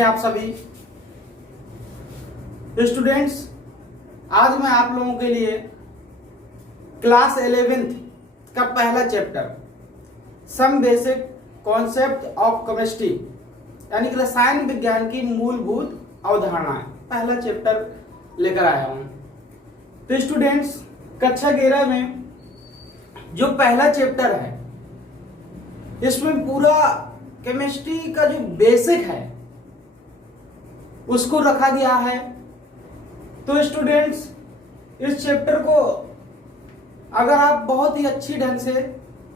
कैसे आप सभी स्टूडेंट्स। आज मैं आप लोगों के लिए क्लास 11th का पहला chapter some basic concept of chemistry यानी कि रसायन विज्ञान की मूलभूत अवधारणाएं पहला चैप्टर लेकर आया हूं। तो स्टूडेंट्स, कक्षा 11 में जो पहला चैप्टर है इसमें पूरा केमिस्ट्री का जो बेसिक है उसको रखा गया है। तो स्टूडेंट्स, इस चैप्टर को अगर आप बहुत ही अच्छी ढंग से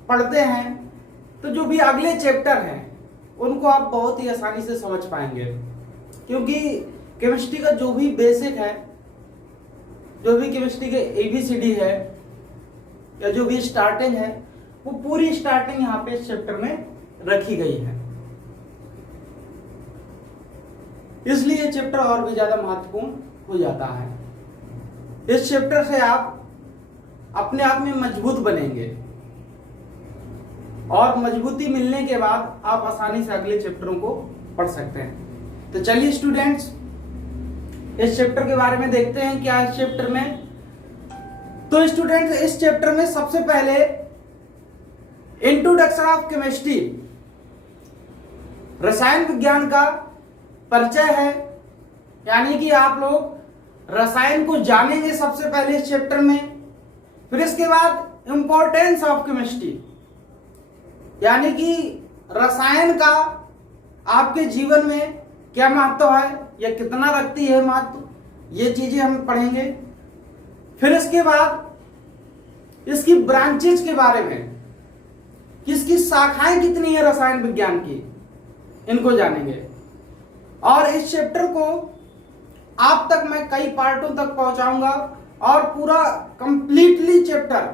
पढ़ते हैं तो जो भी अगले चैप्टर हैं उनको आप बहुत ही आसानी से समझ पाएंगे, क्योंकि केमिस्ट्री का जो भी बेसिक है, जो भी केमिस्ट्री के ABCD है या जो भी स्टार्टिंग है, वो पूरी स्टार्टिंग यहाँ पे इस चैप्टर में रखी गई है। इसलिए चैप्टर और भी ज्यादा महत्वपूर्ण हो जाता है। इस चैप्टर से आप अपने आप में मजबूत बनेंगे और मजबूती मिलने के बाद आप आसानी से अगले चैप्टरों को पढ़ सकते हैं। तो चलिए स्टूडेंट्स, इस चैप्टर के बारे में देखते हैं क्या इस चैप्टर में। तो स्टूडेंट्स, इस चैप्टर में सबसे पहले इंट्रोडक्शन ऑफ केमिस्ट्री, रसायन विज्ञान का परिचय है, यानी कि आप लोग रसायन को जानेंगे सबसे पहले इस चैप्टर में। फिर इसके बाद इंपॉर्टेंस ऑफ केमिस्ट्री, यानी कि रसायन का आपके जीवन में क्या महत्व है या कितना रखती है महत्व, ये चीजें हम पढ़ेंगे। फिर इसके बाद इसकी ब्रांचेज के बारे में, किसकी शाखाएं कितनी है रसायन विज्ञान की, इनको जानेंगे। और इस चैप्टर को आप तक मैं कई पार्टों तक पहुंचाऊंगा और पूरा कंप्लीटली चैप्टर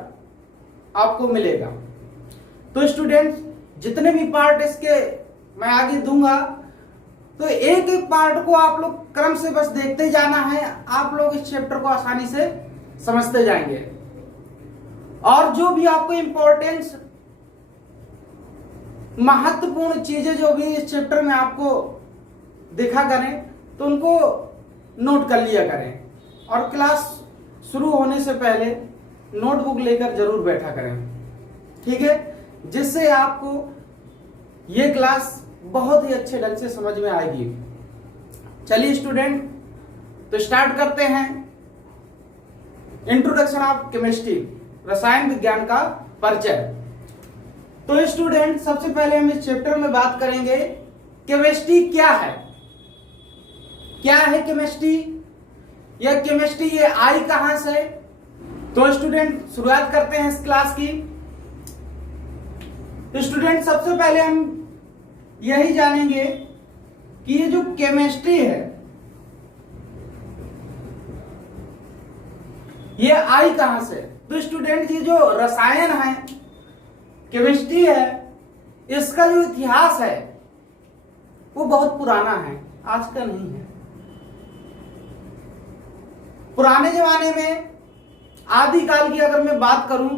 आपको मिलेगा। तो स्टूडेंट्स, जितने भी पार्ट इसके मैं आगे दूंगा, तो एक एक पार्ट को आप लोग क्रम से बस देखते जाना है। आप लोग इस चैप्टर को आसानी से समझते जाएंगे और जो भी आपको इंपॉर्टेंस, महत्वपूर्ण चीजें जो भी इस चैप्टर में आपको देखा करें तो उनको नोट कर लिया करें और क्लास शुरू होने से पहले नोटबुक लेकर जरूर बैठा करें, ठीक है, जिससे आपको ये क्लास बहुत ही अच्छे ढंग से समझ में आएगी। चलिए स्टूडेंट, तो स्टार्ट करते हैं इंट्रोडक्शन ऑफ केमिस्ट्री, रसायन विज्ञान का परिचय। तो स्टूडेंट, सबसे पहले हम इस चैप्टर में बात करेंगे केमिस्ट्री क्या है। क्या है केमिस्ट्री, या केमिस्ट्री ये आई कहां से। तो स्टूडेंट, शुरुआत करते हैं इस क्लास की। तो स्टूडेंट, सबसे पहले हम यही जानेंगे कि ये जो केमिस्ट्री है ये आई कहां से। तो स्टूडेंट, ये जो रसायन है, केमिस्ट्री है, इसका जो इतिहास है वो बहुत पुराना है, आज का नहीं है। पुराने जमाने में, आदिकाल की अगर मैं बात करूं,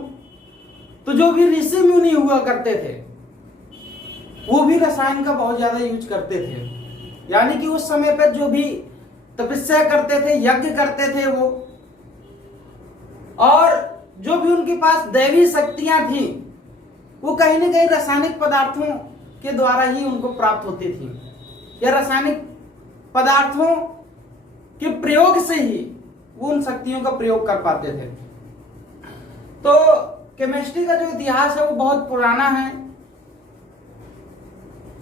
तो जो भी ऋषि मुनि हुआ करते थे वो भी रसायन का बहुत ज्यादा यूज करते थे। यानी कि उस समय पर जो भी तपस्या करते थे, यज्ञ करते थे वो, और जो भी उनके पास दैवी शक्तियां थी वो कहीं ना कहीं रासायनिक पदार्थों के द्वारा ही उनको प्राप्त होती थी, या रासायनिक पदार्थों के प्रयोग से ही वो उन शक्तियों का प्रयोग कर पाते थे। तो केमिस्ट्री का जो इतिहास है वो बहुत पुराना है,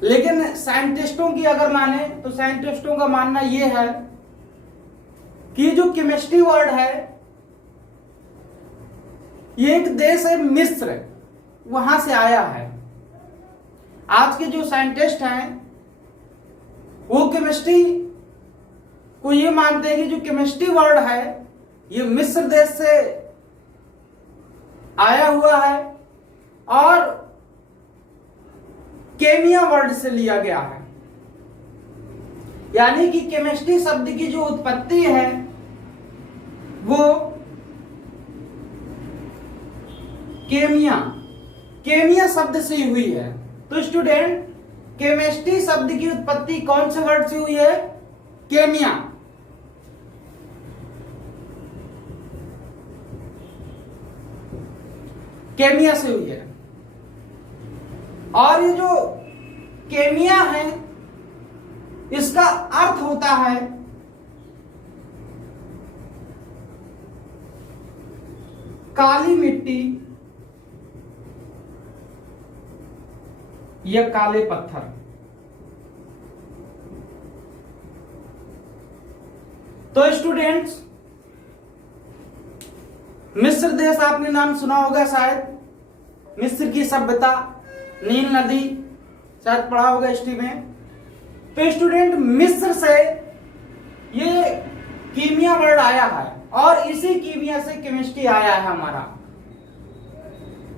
लेकिन साइंटिस्टों की अगर माने तो साइंटिस्टों का मानना यह है कि जो केमिस्ट्री वर्ड है ये एक देश है मिस्र, वहां से आया है। आज के जो साइंटिस्ट हैं वो केमिस्ट्री को ये मानते हैं कि जो केमिस्ट्री वर्ड है ये मिस्र देश से आया हुआ है और केमिया वर्ड से लिया गया है। यानी कि केमिस्ट्री शब्द की जो उत्पत्ति है वो केमिया शब्द से हुई है। तो स्टूडेंट, केमिस्ट्री शब्द की उत्पत्ति कौन से वर्ड से हुई है? केमिया। केमिया से हुई है। और ये जो केमिया है इसका अर्थ होता है काली मिट्टी या काले पत्थर। तो स्टूडेंट्स, मिस्र देश आपने नाम सुना होगा शायद। मिस्र की सभ्यता, नील नदी शायद पढ़ा होगा हिस्ट्री में। तो स्टूडेंट, मिस्र से ये कीमिया वर्ड आया है और इसी कीमिया से केमिस्ट्री आया है हमारा।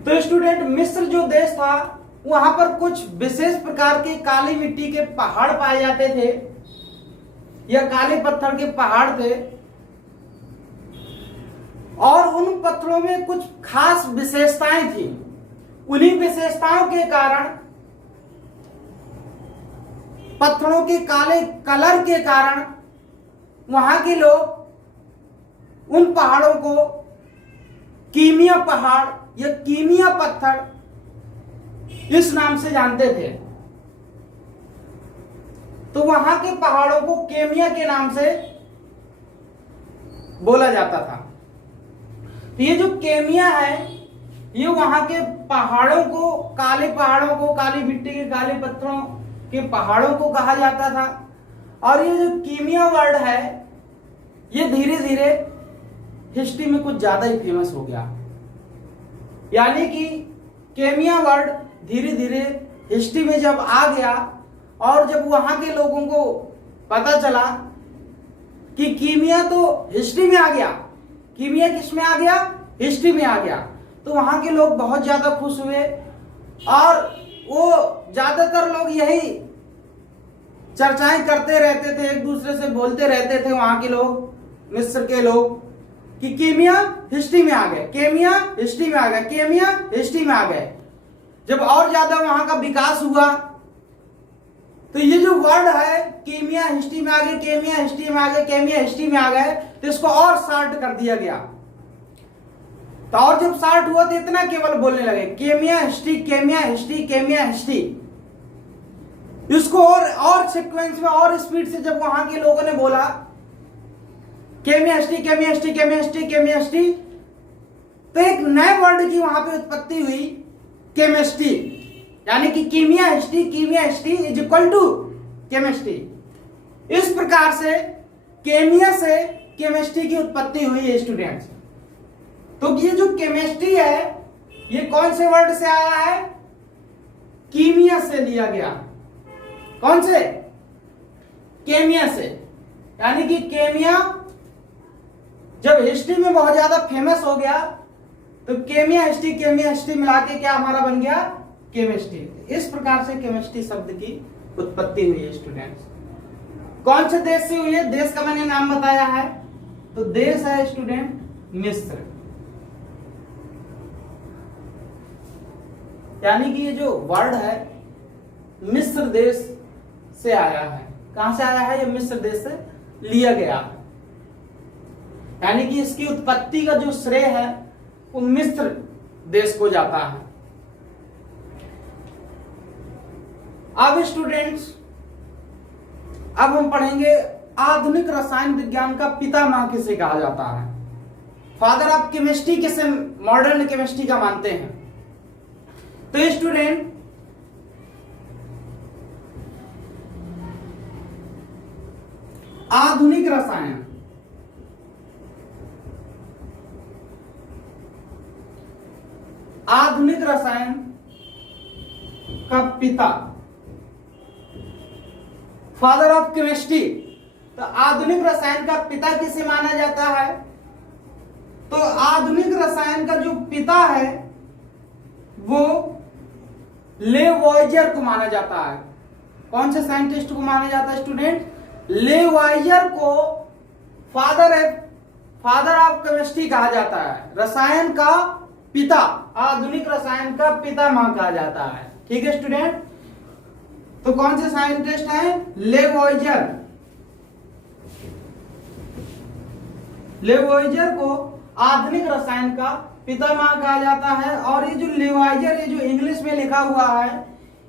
तो स्टूडेंट, मिस्र जो देश था वहां पर कुछ विशेष प्रकार के काली मिट्टी के पहाड़ पाए जाते थे या काले पत्थर के पहाड़ थे, और उन पत्थरों में कुछ खास विशेषताएं थी। उन्हीं विशेषताओं के कारण, पत्थरों के काले कलर के कारण वहां के लोग उन पहाड़ों को कीमिया पहाड़ या कीमिया पत्थर इस नाम से जानते थे। तो वहां के पहाड़ों को केमिया के नाम से बोला जाता था। तो ये जो केमिया है ये वहां के पहाड़ों को, काले पहाड़ों को, काली मिट्टी के काले पत्थरों के पहाड़ों को कहा जाता था। और ये जो कीमिया वर्ड है ये धीरे धीरे हिस्ट्री में कुछ ज्यादा ही फेमस हो गया। यानी कि केमिया वर्ड धीरे धीरे हिस्ट्री में जब आ गया और जब वहां के लोगों को पता चला कि कीमिया तो हिस्ट्री में आ गया, कीमिया किस में आ गया? हिस्ट्री में आ गया। तो वहां के लोग बहुत ज्यादा खुश हुए और वो ज्यादातर लोग यही चर्चाएं करते रहते थे, एक दूसरे से बोलते रहते थे वहां के लोग, मिस्र के लोग, कि कीमिया हिस्ट्री में आ गए, केमिया हिस्ट्री में आ गए, केमिया हिस्ट्री में आ गए। जब और ज्यादा वहां का विकास हुआ तो ये जो वर्ड है कीमिया हिस्ट्री में आ गए, केमिया हिस्ट्री में आ गए, केमिया हिस्ट्री में आ गए, तो इसको और शार्ट कर दिया गया। तो और जब शार्ट हुआ तो इतना केवल बोलने लगे केमिया हिस्ट्री, केमिया हिस्ट्री, केमिया हिस्ट्री। इसको और सीक्वेंस में और स्पीड से जब वहां के लोगों ने बोला केमिया हिस्ट्री, केमिया हिस्ट्री, केमिया हिस्ट्री, केमिया हिस्ट्री, तो एक नए वर्ड की वहां पे उत्पत्ति हुई, केमिस्ट्री। यानी कि कीमिया history is equal to chemistry. इस प्रकार से केमिया से केमिस्ट्री की उत्पत्ति हुई है स्टूडेंट्स। तो ये जो केमिस्ट्री है ये कौन से वर्ड से आया है? कीमिया से लिया गया। कौन से? केमिया से। यानी कि केमिया जब हिस्ट्री में बहुत ज्यादा फेमस हो गया तो केमिया हिस्ट्री मिला के क्या हमारा बन गया? केमिस्ट्री। इस प्रकार से केमिस्ट्री शब्द की उत्पत्ति हुई है स्टूडेंट्स। कौन से देश से हुई है? देश का मैंने नाम बताया है, तो देश है स्टूडेंट मिस्र। यानी कि ये जो वर्ड है मिस्र देश से आया है। कहां से आया है? ये मिस्र देश से लिया गया है। यानी कि इसकी उत्पत्ति का जो श्रेय है वो मिस्र देश को जाता है। अब स्टूडेंट्स, अब हम पढ़ेंगे आधुनिक रसायन विज्ञान का पितामह किसे कहा जाता है। फादर ऑफ केमिस्ट्री किसे मॉडर्न केमिस्ट्री का मानते हैं? तो स्टूडेंट, आधुनिक रसायन, आधुनिक रसायन का पिता, फादर ऑफ केमिस्ट्री। तो आधुनिक रसायन का पिता किसे माना जाता है? तो आधुनिक रसायन का जो पिता है वो लेवॉइजर को माना जाता है। कौन से साइंटिस्ट को माना जाता है स्टूडेंट? लेवॉइजर को फादर ऑफ केमिस्ट्री कहा जाता है। रसायन का पिता, आधुनिक रसायन का पितामह कहा जाता है। ठीक है स्टूडेंट। तो कौन से साइंटिस्ट हैं? लेवोइजर। लेवोइजर को आधुनिक रसायन का पितामह कहा जाता है। और ये जो लेवोइजर, ये जो इंग्लिश में लिखा हुआ है,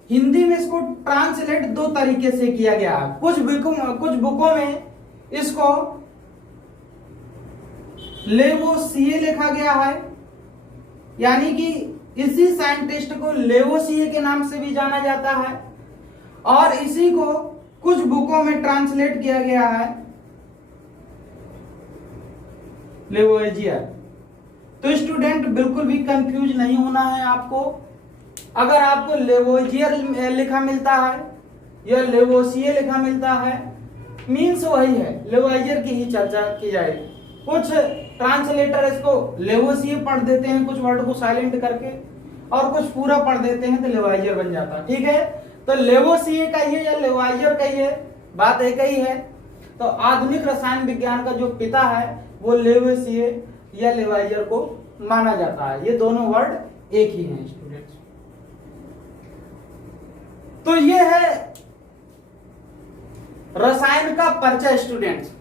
हिंदी में इसको ट्रांसलेट दो तरीके से किया गया है। कुछ बुकों में इसको लेवोसिए लिखा गया है, यानी कि इसी साइंटिस्ट को लेवोसिए के नाम से भी जाना जाता है। और इसी को कुछ बुकों में ट्रांसलेट किया गया है लेवोइजियर। तो स्टूडेंट बिल्कुल भी कंफ्यूज नहीं होना है आपको। अगर आपको लेवोइजियर लिखा मिलता है या लेवोसिए लिखा मिलता है, मीन्स वही है, लेवोइजियर की ही चर्चा की जाएगी। कुछ ट्रांसलेटर इसको लेवोसिए पढ़ देते हैं, कुछ वर्ड को साइलेंट करके, और कुछ पूरा पढ़ देते हैं तो लेवोइजियर बन जाता है। ठीक है, तो लेवोसिए कहिए या लेवोइजियर कहिए, बात एक ही है। तो आधुनिक रसायन विज्ञान का जो पिता है वो लेवोसिए या लेवोइजियर को माना जाता है। ये दोनों वर्ड एक ही हैं स्टूडेंट्स। तो ये है रसायन का परिचय स्टूडेंट्स।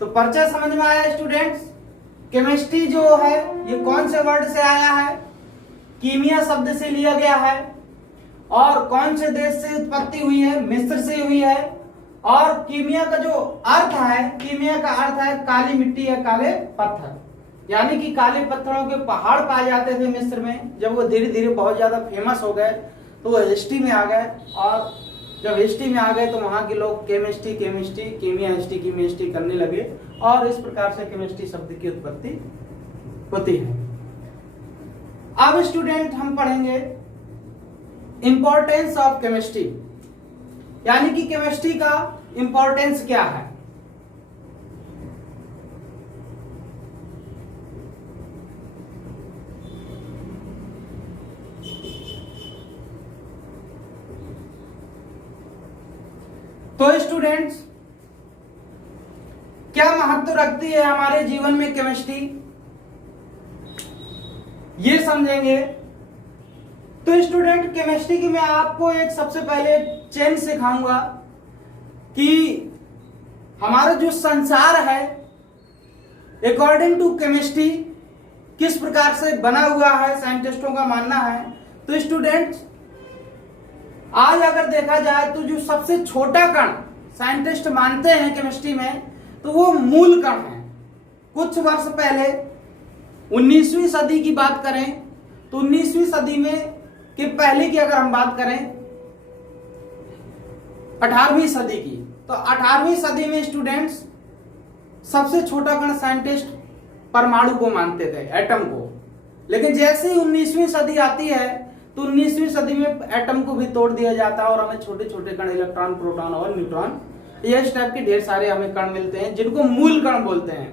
तो परिचय समझ में आया स्टूडेंट्स। केमिस्ट्री जो है ये कौन से वर्ड से आया है? कीमिया शब्द से लिया गया है। और कौन से देश से उत्पत्ति हुई है? मिस्र से हुई है। और कीमिया का जो अर्थ है, कीमिया का अर्थ है काली मिट्टी या काले पत्थर, यानी कि काले पत्थरों के पहाड़ पाए जाते थे मिस्र में। जब वो धीरे धीरे बहुत ज्यादा फेमस हो गए तो वो हिस्ट्री में आ गए, और जब हिस्ट्री में आ गए तो वहां के लोग केमिस्ट्री कीमिया हिस्ट्री करने लगे, और इस प्रकार से केमिस्ट्री शब्द की उत्पत्ति होती है। अब स्टूडेंट हम पढ़ेंगे इंपॉर्टेंस ऑफ केमिस्ट्री, यानी कि केमिस्ट्री का इंपॉर्टेंस क्या है। तो स्टूडेंट्स, क्या महत्व रखती है हमारे जीवन में केमिस्ट्री, ये समझेंगे। तो स्टूडेंट, केमिस्ट्री की मैं आपको एक सबसे पहले चेन सिखाऊंगा कि हमारा जो संसार है अकॉर्डिंग टू केमिस्ट्री किस प्रकार से बना हुआ है, साइंटिस्टों का मानना है। तो स्टूडेंट्स, आज अगर देखा जाए तो जो सबसे छोटा कण साइंटिस्ट मानते हैं केमिस्ट्री में, तो वो मूल कण है। कुछ वर्ष पहले 19वीं सदी की बात करें तो 19वीं सदी में कि पहले की अगर हम बात करें 18वीं सदी की, तो 18वीं सदी में स्टूडेंट्स सबसे छोटा कण साइंटिस्ट परमाणु को मानते थे, एटम को। लेकिन जैसे ही 19वीं सदी आती है तो 19वीं सदी में एटम को भी तोड़ दिया जाता है, और हमें छोटे छोटे कण इलेक्ट्रॉन, प्रोटॉन और न्यूट्रॉन, ये इस टाइप के ढेर सारे हमें कण मिलते हैं, जिनको मूल कण बोलते हैं।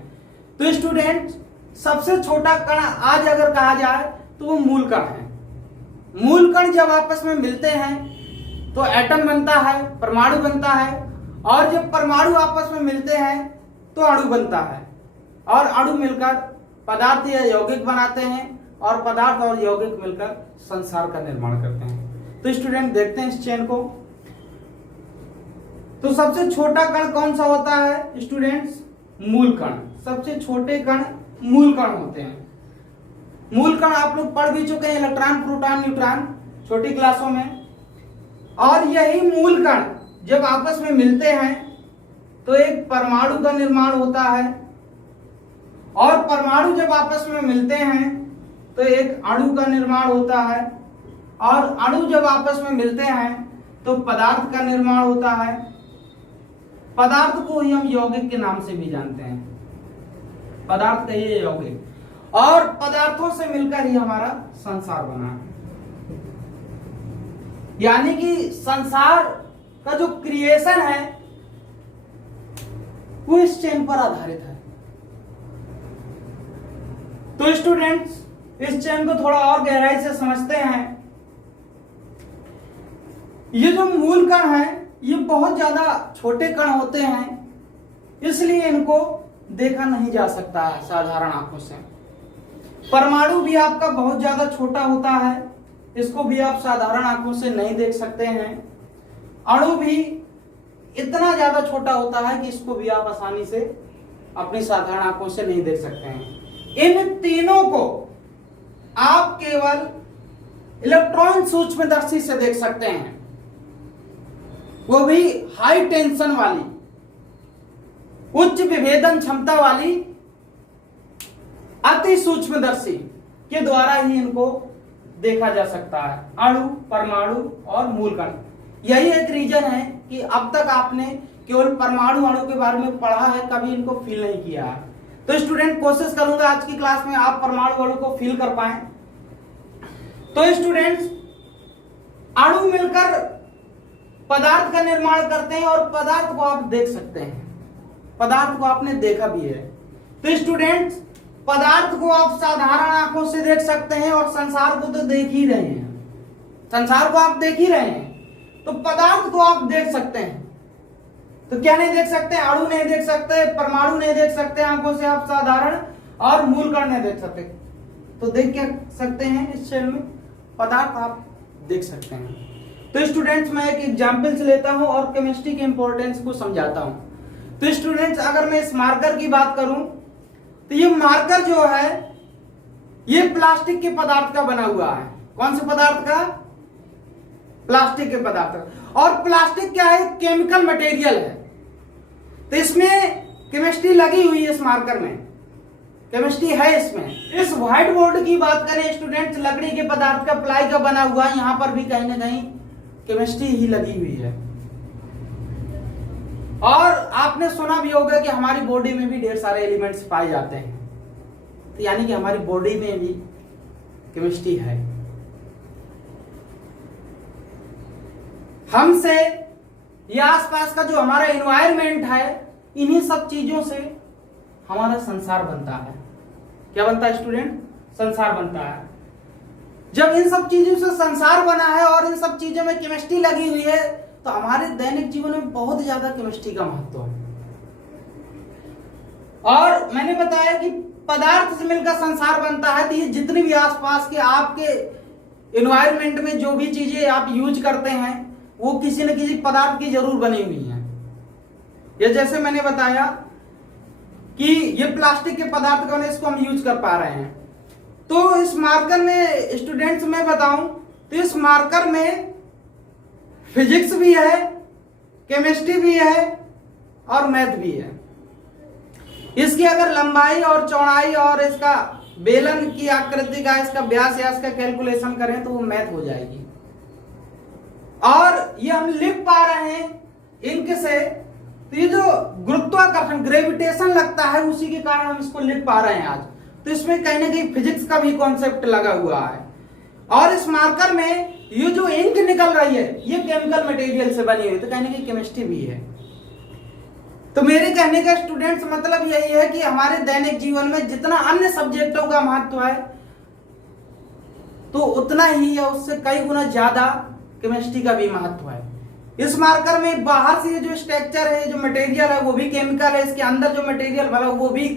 तो स्टूडेंट्स, सबसे छोटा कण आज अगर कहा जाए तो वो मूल कण है। मूल कण जब आपस में मिलते हैं तो एटम बनता है, परमाणु बनता है, और जब परमाणु आपस में मिलते हैं तो अणु बनता है, और अणु मिलकर पदार्थ या यौगिक बनाते हैं, और पदार्थ और यौगिक मिलकर संसार का निर्माण करते हैं। तो स्टूडेंट, देखते हैं इस चेन को। तो सबसे छोटा कण कौन सा होता है स्टूडेंट्स? मूल कण। सबसे छोटे कण मूल कण होते हैं। मूल कण आप लोग पढ़ भी चुके हैं, इलेक्ट्रॉन, प्रोटॉन, न्यूट्रॉन, छोटी क्लासों में। और यही मूल कण जब आपस में मिलते हैं तो एक परमाणु का निर्माण होता है, और परमाणु जब आपस में मिलते हैं तो एक अणु का निर्माण होता है, और अणु जब आपस में मिलते हैं तो पदार्थ का निर्माण होता है। पदार्थ को ही हम यौगिक के नाम से भी जानते हैं, पदार्थ कहिए यौगिक। और पदार्थों से मिलकर ही हमारा संसार बना है, यानी कि संसार का जो क्रिएशन है वो इस चेन पर आधारित है। तो स्टूडेंट्स, इस चेन को थोड़ा और गहराई से समझते हैं। ये जो मूल कण है ये बहुत ज्यादा छोटे कण होते हैं, इसलिए इनको देखा नहीं जा सकता है साधारण आंखों से। परमाणु भी आपका बहुत ज्यादा छोटा होता है, इसको भी आप साधारण आंखों से नहीं देख सकते हैं। अणु भी इतना ज्यादा छोटा होता है कि इसको भी आप आसानी से अपनी साधारण आंखों से नहीं देख सकते हैं। इन तीनों को आप केवल इलेक्ट्रॉन सूक्ष्मदर्शी से देख सकते हैं, वो भी हाई टेंशन वाली, उच्च विभेदन क्षमता वाली अति सूक्ष्मदर्शी के द्वारा ही इनको देखा जा सकता है, अणु, परमाणु और मूलकण। यही एक रीजन है कि अब तक आपने केवल परमाणु अणु के बारे में पढ़ा है, कभी इनको फील नहीं किया है। तो स्टूडेंट कोशिश करूंगा आज की क्लास में आप परमाणु अणु को फील कर पाए। तो स्टूडेंट्स, अणु मिलकर पदार्थ का निर्माण करते हैं और पदार्थ को आप देख सकते हैं, पदार्थ को आपने देखा भी है। तो स्टूडेंट्स, पदार्थ को आप साधारण आंखों से देख सकते हैं और संसार को तो देख ही रहे हैं, संसार को आप देख ही रहे हैं, तो पदार्थ को आप देख सकते हैं। तो क्या नहीं देख सकते? अणु नहीं देख सकते, परमाणु नहीं देख सकते आंखों से आप साधारण, और मूलकण नहीं देख सकते। तो देख क्या सकते हैं इस क्षण में? पदार्थ आप देख सकते हैं। तो स्टूडेंट्स, मैं एक एग्जाम्पल से लेता हूं और केमिस्ट्री के इंपॉर्टेंस को समझाता हूं। तो स्टूडेंट्स, अगर मैं इस मार्कर की बात करूं तो ये मार्कर जो है ये प्लास्टिक के पदार्थ का बना हुआ है। कौन से पदार्थ का? प्लास्टिक के पदार्थ। और प्लास्टिक क्या है? केमिकल मटेरियल है। तो इसमें केमिस्ट्री लगी हुई है, इस मार्कर में केमिस्ट्री है इसमें। इस व्हाइट बोर्ड की बात करें स्टूडेंट्स, लकड़ी के पदार्थ का, प्लाई का बना हुआ, यहां पर भी कहीं ना कहीं केमिस्ट्री ही लगी हुई है। और आपने सुना भी होगा कि हमारी बॉडी में भी ढेर सारे एलिमेंट्स पाए जाते हैं, तो यानी कि हमारी बॉडी में भी केमिस्ट्री है। हमसे या आसपास का जो हमारा एनवायरनमेंट है, इन्हीं सब चीजों से हमारा संसार बनता है। क्या बनता है स्टूडेंट? संसार बनता है। जब इन सब चीजों से संसार बना है और इन सब चीजों में केमिस्ट्री लगी हुई है, तो हमारे दैनिक जीवन में बहुत ज्यादा केमिस्ट्री का महत्व है। और मैंने बताया कि पदार्थ से मिलकर संसार बनता है, तो ये जितनी भी आसपास के आपके एनवायरनमेंट में जो भी चीजें आप यूज करते हैं, वो किसी न किसी पदार्थ की जरूर बनी हुई हैं। ये जैसे मैंने बताया कि ये प्लास्टिक के पदार्थ का, इसको हम यूज कर पा रहे हैं। तो इस मार्कर में स्टूडेंट्स मैं बताऊं तो इस मार्कर में फिजिक्स भी है, केमिस्ट्री भी है और मैथ भी है। इसकी अगर लंबाई और चौड़ाई और इसका बेलन की आकृति का, इसका व्यास या इसका कैलकुलेशन करें तो वो मैथ हो जाएगी। और ये हम लिख पा रहे हैं इंक से, तो ये जो गुरुत्वाकर्षण, ग्रेविटेशन लगता है, उसी के कारण हम इसको लिख पा रहे हैं आज। तो इसमें कहीं ना कहीं फिजिक्स का भी कॉन्सेप्ट लगा हुआ है। और इस मार्कर में ये जो इंक निकल रही है, ये केमिकल मटेरियल से बनी हुई है, तो कहीं ना कहीं केमिस्ट्री भी है। तो मेरे कहने का स्टूडेंट्स मतलब यही है कि हमारे दैनिक जीवन में जितना अन्य सब्जेक्टों का महत्व है, तो उतना ही या उससे कई गुना ज्यादा केमिस्ट्री का भी महत्व है। इस मार्कर में बाहर से जो स्ट्रक्चर है, जो मटेरियल है, वो भी केमिकल है। इसके अंदर जो मटेरियल भरा वो भी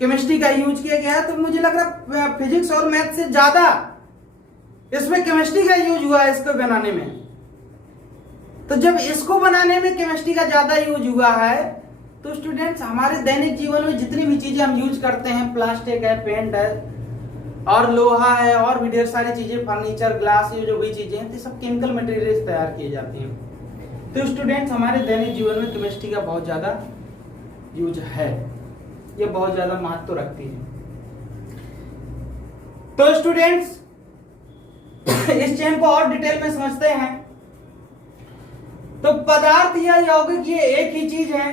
केमिस्ट्री का यूज किया गया है। तो मुझे लग रहा है फिजिक्स और मैथ से ज्यादा इसमें केमिस्ट्री का यूज हुआ है इसको बनाने में। तो जब इसको बनाने में केमिस्ट्री का ज्यादा यूज हुआ है, तो स्टूडेंट्स, हमारे दैनिक जीवन में जितनी भी चीजें हम यूज करते हैं, प्लास्टिक है, पेंट है और लोहा है और भी ढेर सारी चीजें, फर्नीचर, ग्लास, ये जो भी चीजें हैं, तो सब केमिकल मटेरियल से तैयार किए जाते हैं। तो स्टूडेंट्स, हमारे दैनिक जीवन में केमिस्ट्री का बहुत ज्यादा यूज है, ये बहुत ज्यादा महत्व रखती है। तो स्टूडेंट्स, इस चेन को और डिटेल में समझते हैं। तो पदार्थ या यौगिक ये एक ही चीज है।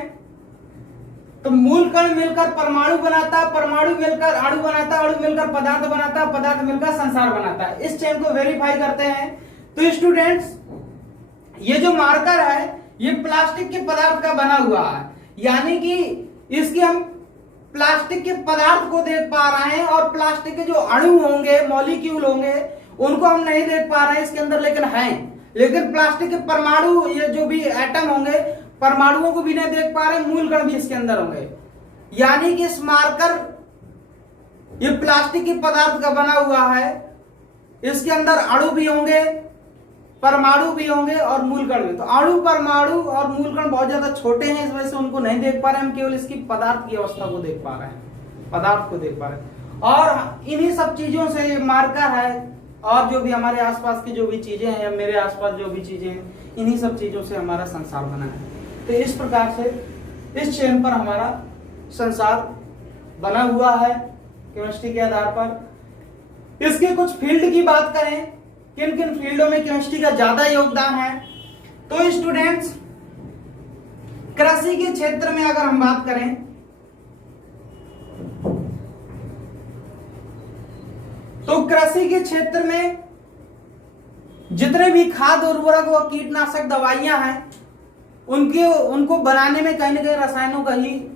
तो मूल कण मिलकर परमाणु बनाता है, परमाणु मिलकर अणु बनाता है, अणु मिलकर पदार्थ बनाता है, पदार्थ मिलकर संसार बनाता है। इस चेन को वेरीफाई करते हैं। तो स्टूडेंट्स, ये जो मार्कर है ये प्लास्टिक के पदार्थ का बना हुआ है, यानी कि इसकी हम प्लास्टिक के पदार्थ को देख पा रहे हैं और प्लास्टिक के जो अणु होंगे, मॉलिक्यूल होंगे, उनको हम नहीं देख पा रहे हैं इसके अंदर, लेकिन हैं। लेकिन प्लास्टिक के परमाणु, ये जो भी एटम होंगे, परमाणुओं को भी नहीं देख पा रहे, मूल कण भी इसके अंदर होंगे। यानी कि इस मार्कर, ये प्लास्टिक के पदार्थ का बना हुआ है, इसके अंदर अणु भी होंगे परमाणु भी होंगे और मूलकण भी। तो अणु, परमाणु और मूलकण बहुत ज्यादा छोटे हैं, इस वजह से उनको नहीं देख पा रहे हम, केवल इसकी पदार्थ की अवस्था को देख पा रहे हैं, पदार्थ को देख पा रहे हैं। और इन्हीं सब चीजों से मार्कर है, और जो भी हमारे आसपास की जो भी चीजें हैं या मेरे आसपास जो भी चीजें हैं, इन्हीं सब चीजों से हमारा संसार बना है। तो इस प्रकार से इस चेन पर हमारा संसार बना हुआ है केमिस्ट्री के आधार पर। इसके कुछ फील्ड की बात करें, किन किन फील्डों में केमिस्ट्री का ज्यादा योगदान है, तो स्टूडेंट्स कृषि के क्षेत्र में अगर हम बात करें तो कृषि के क्षेत्र में जितने भी खाद, उर्वरक व कीटनाशक दवाइयां हैं उनको बनाने में कहीं ना कहीं रसायनों का ही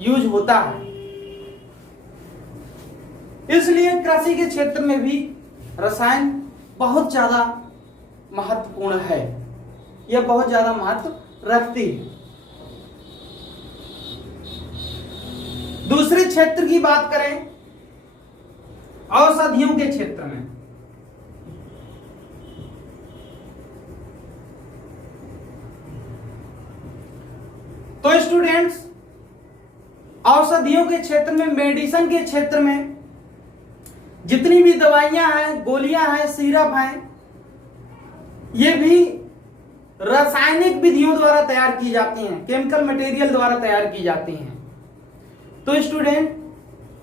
यूज होता है। इसलिए कृषि के क्षेत्र में भी रसायन बहुत ज्यादा महत्वपूर्ण है, यह बहुत ज्यादा महत्व रखती है। दूसरे क्षेत्र की बात करें औषधियों के क्षेत्र में, तो स्टूडेंट्स औषधियों के क्षेत्र में, मेडिसिन के क्षेत्र में जितनी भी दवाइयां हैं, गोलियां हैं, सिरप हैं, ये भी रासायनिक विधियों द्वारा तैयार की जाती हैं, केमिकल मटेरियल द्वारा तैयार की जाती हैं। तो स्टूडेंट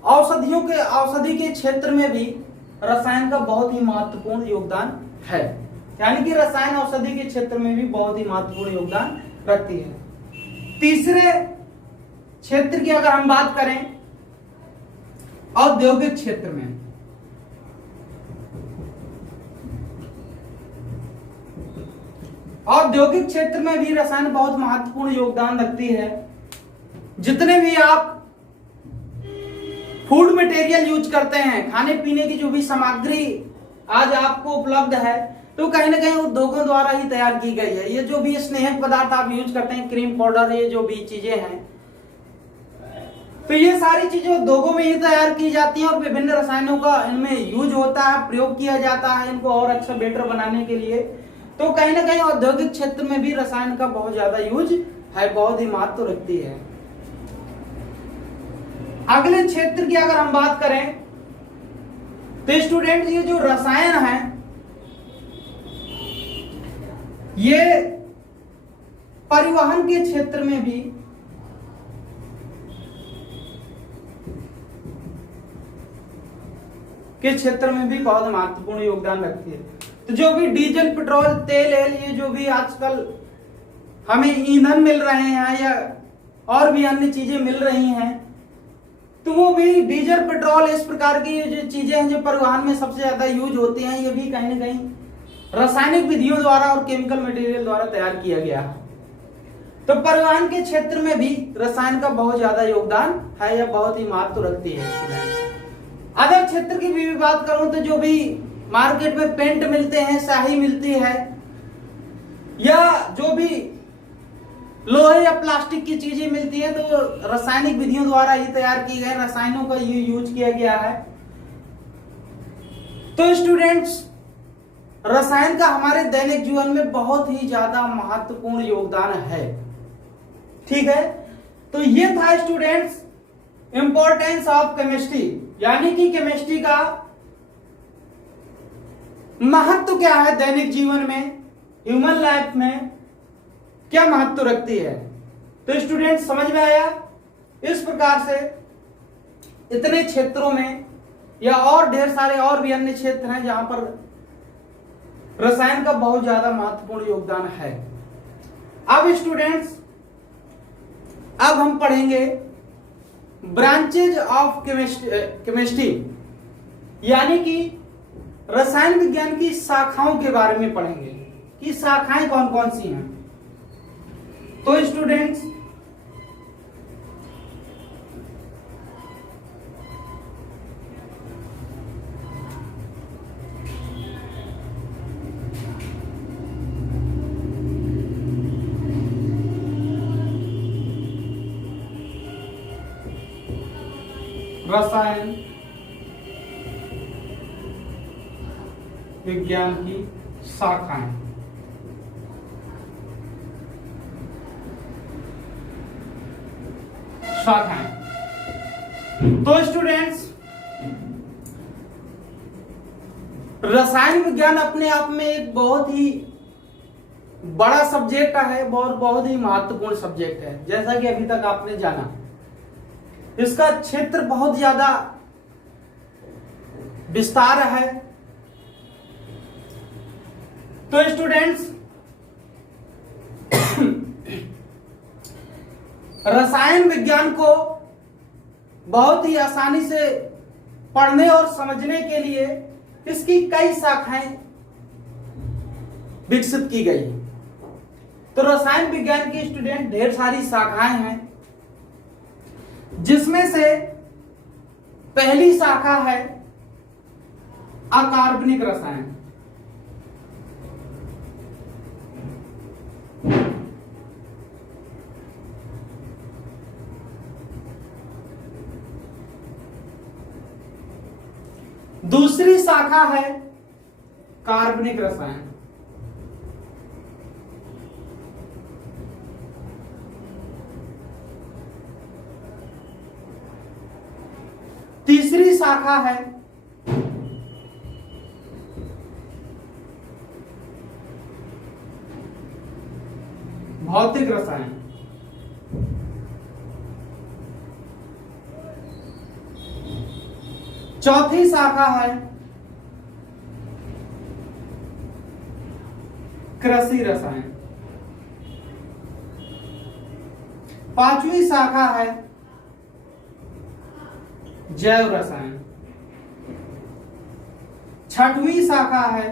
औषधि के क्षेत्र में भी रसायन का बहुत ही महत्वपूर्ण योगदान है, यानी कि रसायन औषधि के क्षेत्र में भी बहुत ही महत्वपूर्ण योगदान रखती है। तीसरे क्षेत्र की अगर हम बात करें औद्योगिक क्षेत्र में, औद्योगिक क्षेत्र में भी रसायन बहुत महत्वपूर्ण योगदान रखती है। जितने भी आप फूड मटेरियल यूज करते हैं, खाने पीने की जो भी सामग्री आज आपको उपलब्ध है, तो कहीं ना कहीं उद्योगों द्वारा ही तैयार की गई है। ये जो भी स्नेहक पदार्थ आप यूज करते हैं, क्रीम पाउडर, ये जो भी चीजें हैं, तो ये सारी चीजें उद्योगों में ही तैयार की जाती हैं और विभिन्न रसायनों का इनमें यूज होता है, प्रयोग किया जाता है इनको और अच्छा बेटर बनाने के लिए। तो कहीं ना कहीं औद्योगिक क्षेत्र में भी रसायन का बहुत ज्यादा यूज है, बहुत ही महत्व रखती है। अगले क्षेत्र की अगर हम बात करें तो स्टूडेंट ये जो रसायन है ये परिवहन के क्षेत्र में भी बहुत महत्वपूर्ण योगदान रखती है। तो जो भी डीजल, पेट्रोल, तेल, ये जो भी आजकल हमें ईंधन मिल रहे हैं या और भी अन्य चीजें मिल रही हैं, तो वो भी डीजल, पेट्रोल, इस प्रकार की जो चीजें हैं जो परिवहन में सबसे ज्यादा यूज होती हैं, ये भी कहीं ना कहीं रासायनिक विधियों द्वारा और केमिकल मटेरियल द्वारा तैयार किया गया है। तो परिवहन के क्षेत्र में भी रसायन का बहुत ज्यादा योगदान है या बहुत ही महत्व रखती है। अदर क्षेत्र की भी बात करूं तो जो भी मार्केट में पेंट मिलते हैं, स्याही मिलती है, या जो भी लोहे या प्लास्टिक की चीजें मिलती है, तो रासायनिक विधियों द्वारा ही तैयार की गए, रसायनों का यूज किया गया है। तो स्टूडेंट्स रसायन का हमारे दैनिक जीवन में बहुत ही ज्यादा महत्वपूर्ण योगदान है। ठीक है, तो ये था स्टूडेंट्स इंपॉर्टेंस ऑफ केमिस्ट्री, यानी कि केमिस्ट्री का महत्व क्या है दैनिक जीवन में, ह्यूमन लाइफ में क्या महत्व रखती है। तो स्टूडेंट समझ में आया। इस प्रकार से इतने क्षेत्रों में या और ढेर सारे और भी अन्य क्षेत्र हैं जहां पर रसायन का बहुत ज्यादा महत्वपूर्ण योगदान है। अब स्टूडेंट्स अब हम पढ़ेंगे ब्रांचेज ऑफ केमिस्ट्री, यानी कि रसायन विज्ञान की शाखाओं के बारे में पढ़ेंगे कि शाखाएं कौन कौन सी हैं। तो स्टूडेंट्स रसायन विज्ञान की शाखाएं। शाखाएं। तो स्टूडेंट्स, रसायन विज्ञान अपने आप में एक बहुत ही बड़ा सब्जेक्ट है और बहुत ही महत्वपूर्ण सब्जेक्ट है। जैसा कि अभी तक आपने जाना, इसका क्षेत्र बहुत ज्यादा विस्तार है। तो स्टूडेंट्स, रसायन विज्ञान को बहुत ही आसानी से पढ़ने और समझने के लिए इसकी कई शाखाएं विकसित की गई। तो रसायन विज्ञान की स्टूडेंट ढेर सारी शाखाएं हैं, जिसमें से पहली शाखा है अकार्बनिक रसायन। दूसरी शाखा है कार्बनिक रसायन। तीसरी शाखा है भौतिक रसायन। चौथी शाखा है कृषि रसायन। पांचवी शाखा है जैव रसायन। छठवीं शाखा है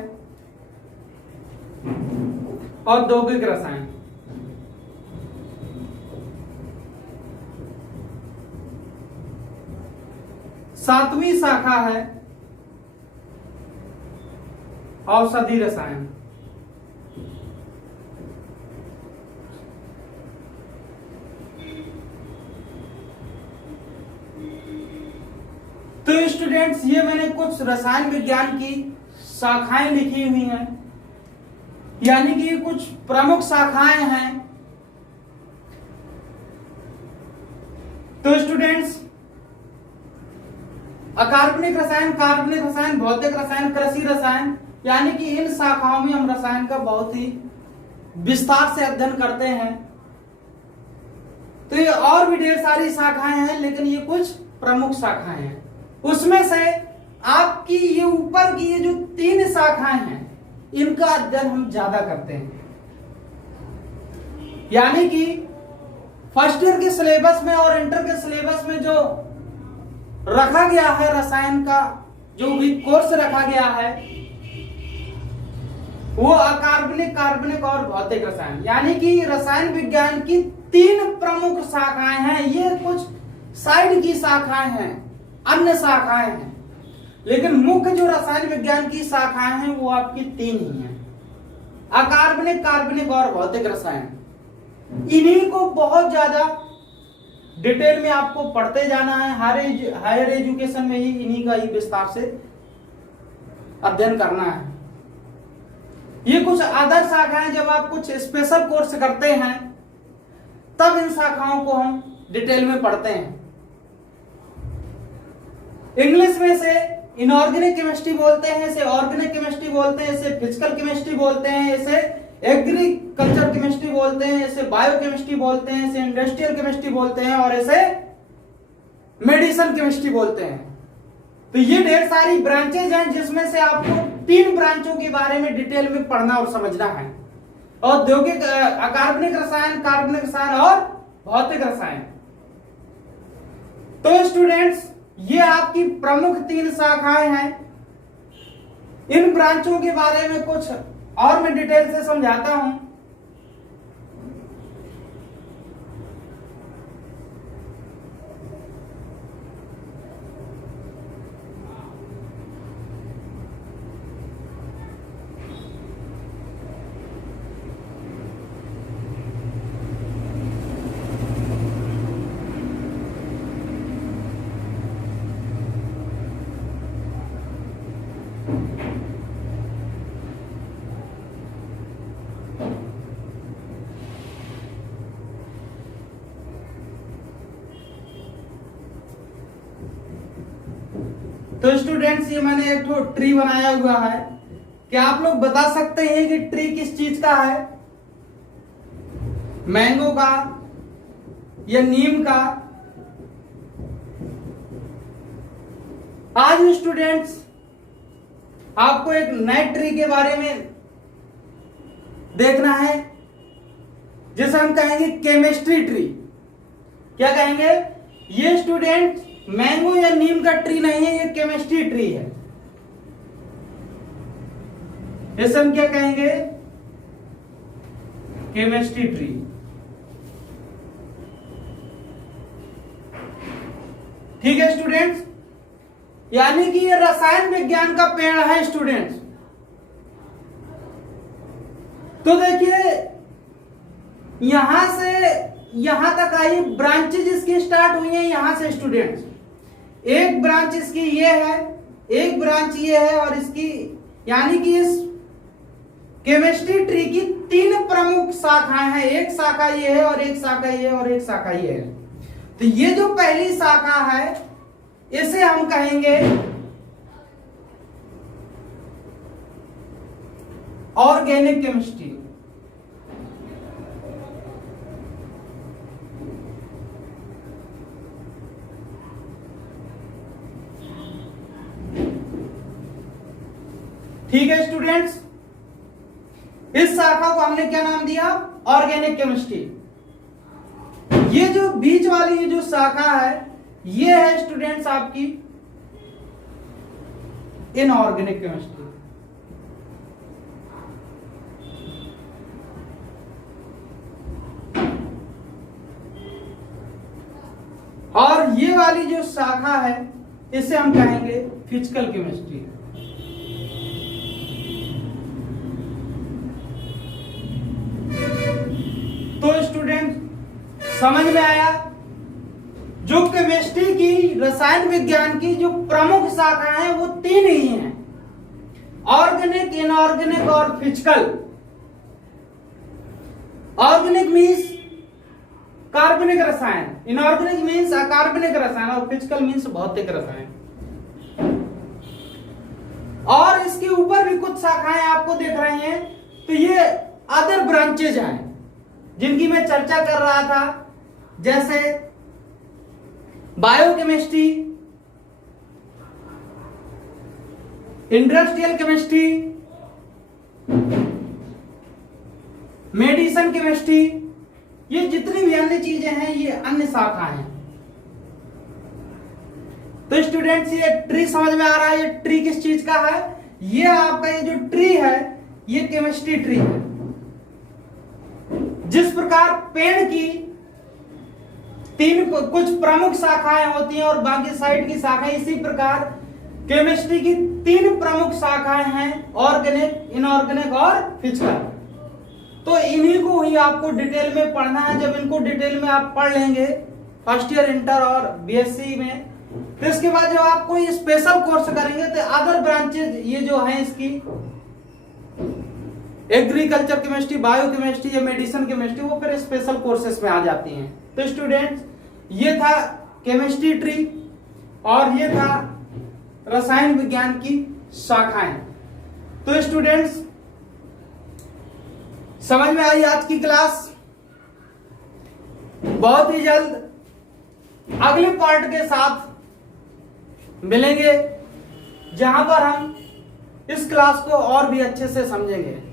औद्योगिक रसायन। सातवीं शाखा है औषधि रसायन। तो स्टूडेंट्स, ये मैंने कुछ रसायन विज्ञान की शाखाएं लिखी हुई हैं, यानी कि कुछ प्रमुख शाखाएं हैं। तो स्टूडेंट्स, अकार्बनिक रसायन, कार्बनिक रसायन, भौतिक रसायन, कृषि रसायन, यानी कि इन शाखाओं में हम रसायन का बहुत ही विस्तार से अध्ययन करते हैं। तो ये और भी ढेर सारी शाखाएं हैं, लेकिन ये कुछ प्रमुख शाखाएं हैं। उसमें से आपकी ये ऊपर की ये जो 3 शाखाएं हैं, इनका अध्ययन हम ज्यादा करते हैं। यानी कि फर्स्ट ईयर के सिलेबस में और इंटर के सिलेबस में जो रखा गया है, रसायन का जो भी कोर्स रखा गया है, वो अकार्बनिक, कार्बनिक और भौतिक रसायन, यानी कि रसायन विज्ञान की 3 प्रमुख शाखाएं हैं। ये कुछ साइड की शाखाएं हैं, अन्य शाखाएं हैं, लेकिन मुख्य जो रसायन विज्ञान की शाखाएं हैं वो आपकी 3 ही हैं, अकार्बनिक, कार्बनिक और भौतिक रसायन। इन्हीं को बहुत ज्यादा डिटेल में आपको पढ़ते जाना है। हायर एजुकेशन में ही इन्हीं का ही विस्तार से अध्ययन करना है। ये कुछ अदर शाखाएं, जब आप कुछ स्पेशल कोर्स करते हैं तब इन शाखाओं को हम डिटेल में पढ़ते हैं। इंग्लिश में से इनऑर्गेनिक केमिस्ट्री बोलते हैं, इसे ऑर्गेनिक केमिस्ट्री बोलते हैं, इसे फिजिकल केमिस्ट्री बोलते हैं, इसे एग्रीकल्चर केमिस्ट्री बोलते हैं, इसे बायोकेमिस्ट्री बोलते हैं, इसे इंडस्ट्रियल केमिस्ट्री बोलते हैं और इसे मेडिसिन केमिस्ट्री बोलते हैं। तो ये ढेर सारी ब्रांचेज हैं, जिसमें से आपको 3 ब्रांचों के बारे में डिटेल में पढ़ना और समझना है। औद्योगिक, अकार्बनिक रसायन, कार्बनिक रसायन और भौतिक रसायन। तो स्टूडेंट्स, ये आपकी प्रमुख 3 शाखाएं हैं। इन ब्रांचों के बारे में कुछ और मैं डिटेल से समझाता हूं। तो स्टूडेंट्स ये मैंने एक तो ट्री बनाया हुआ है। क्या आप लोग बता सकते हैं कि ट्री किस चीज का है? मैंगो का या नीम का? आज स्टूडेंट्स आपको एक नए ट्री के बारे में देखना है जिसे हम कहेंगे केमिस्ट्री ट्री। क्या कहेंगे? ये स्टूडेंट मैंगो या नीम का ट्री नहीं है, ये केमिस्ट्री ट्री है। इसे हम क्या कहेंगे? Chemistry tree. ठीक है स्टूडेंट्स, यानी कि ये रसायन विज्ञान का पेड़ है स्टूडेंट्स। तो देखिए यहां से यहां तक आई, ब्रांचेज इसकी स्टार्ट हुई है यहां से स्टूडेंट्स। एक ब्रांच इसकी ये है, एक ब्रांच ये है, और इसकी यानी कि इस केमिस्ट्री ट्री की 3 प्रमुख शाखाएं हैं। एक शाखा ये है और एक शाखा ये है और एक शाखा ये है। तो ये जो पहली शाखा है इसे हम कहेंगे ऑर्गेनिक केमिस्ट्री। ठीक है स्टूडेंट्स, इस शाखा को हमने क्या नाम दिया? Organic chemistry. ये जो बीच वाली ये जो शाखा है ये है स्टूडेंट्स आपकी इनऑर्गेनिक केमिस्ट्री। और ये वाली जो शाखा है इसे हम कहेंगे फिजिकल केमिस्ट्री। तो स्टूडेंट समझ में आया, जो केमिस्ट्री की, रसायन विज्ञान की जो प्रमुख शाखाएं हैं वो 3 ही हैं, ऑर्गेनिक, इनऑर्गेनिक और फिजिकल। ऑर्गेनिक मीन्स कार्बनिक रसायन, इनऑर्गेनिक मीन्स अकार्बनिक रसायन और फिजिकल मीन्स भौतिक रसायन। और इसके ऊपर भी कुछ शाखाएं आपको देख रहे हैं, तो ये अदर ब्रांचेज हैं जिनकी मैं चर्चा कर रहा था, जैसे biochemistry, industrial chemistry, medicine chemistry. ये जितनी भी अन्य चीजें हैं ये अन्य शाखाएं हैं। तो स्टूडेंट्स ये ट्री समझ में आ रहा है? ये ट्री किस चीज का है? ये आपका ये जो ट्री है ये केमिस्ट्री ट्री है। जिस प्रकार पेड़ की 3 कुछ प्रमुख शाखाएं होती हैं और बाकी साइड की शाखाएं, इसी प्रकार केमिस्ट्री की 3 प्रमुख शाखाएं हैं, ऑर्गेनिक, इनऑर्गेनिक और फिजिकल। तो इन्हीं को ही आपको डिटेल में पढ़ना है। जब इनको डिटेल में आप पढ़ लेंगे फर्स्ट ईयर इंटर और बीएससी में, तो इसके बाद जब आप कोई स्पेशल कोर्स करेंगे तो अदर ब्रांचेज ये जो है इसकी एग्रीकल्चर केमिस्ट्री, बायो केमिस्ट्री या मेडिसिन केमिस्ट्री, वो फिर स्पेशल कोर्सेस में आ जाती हैं। तो स्टूडेंट्स ये था केमिस्ट्री ट्री और ये था रसायन विज्ञान की शाखाएं। तो स्टूडेंट्स समझ में आई आज की क्लास? बहुत ही जल्द अगले पार्ट के साथ मिलेंगे जहां पर हम इस क्लास को और भी अच्छे से समझेंगे।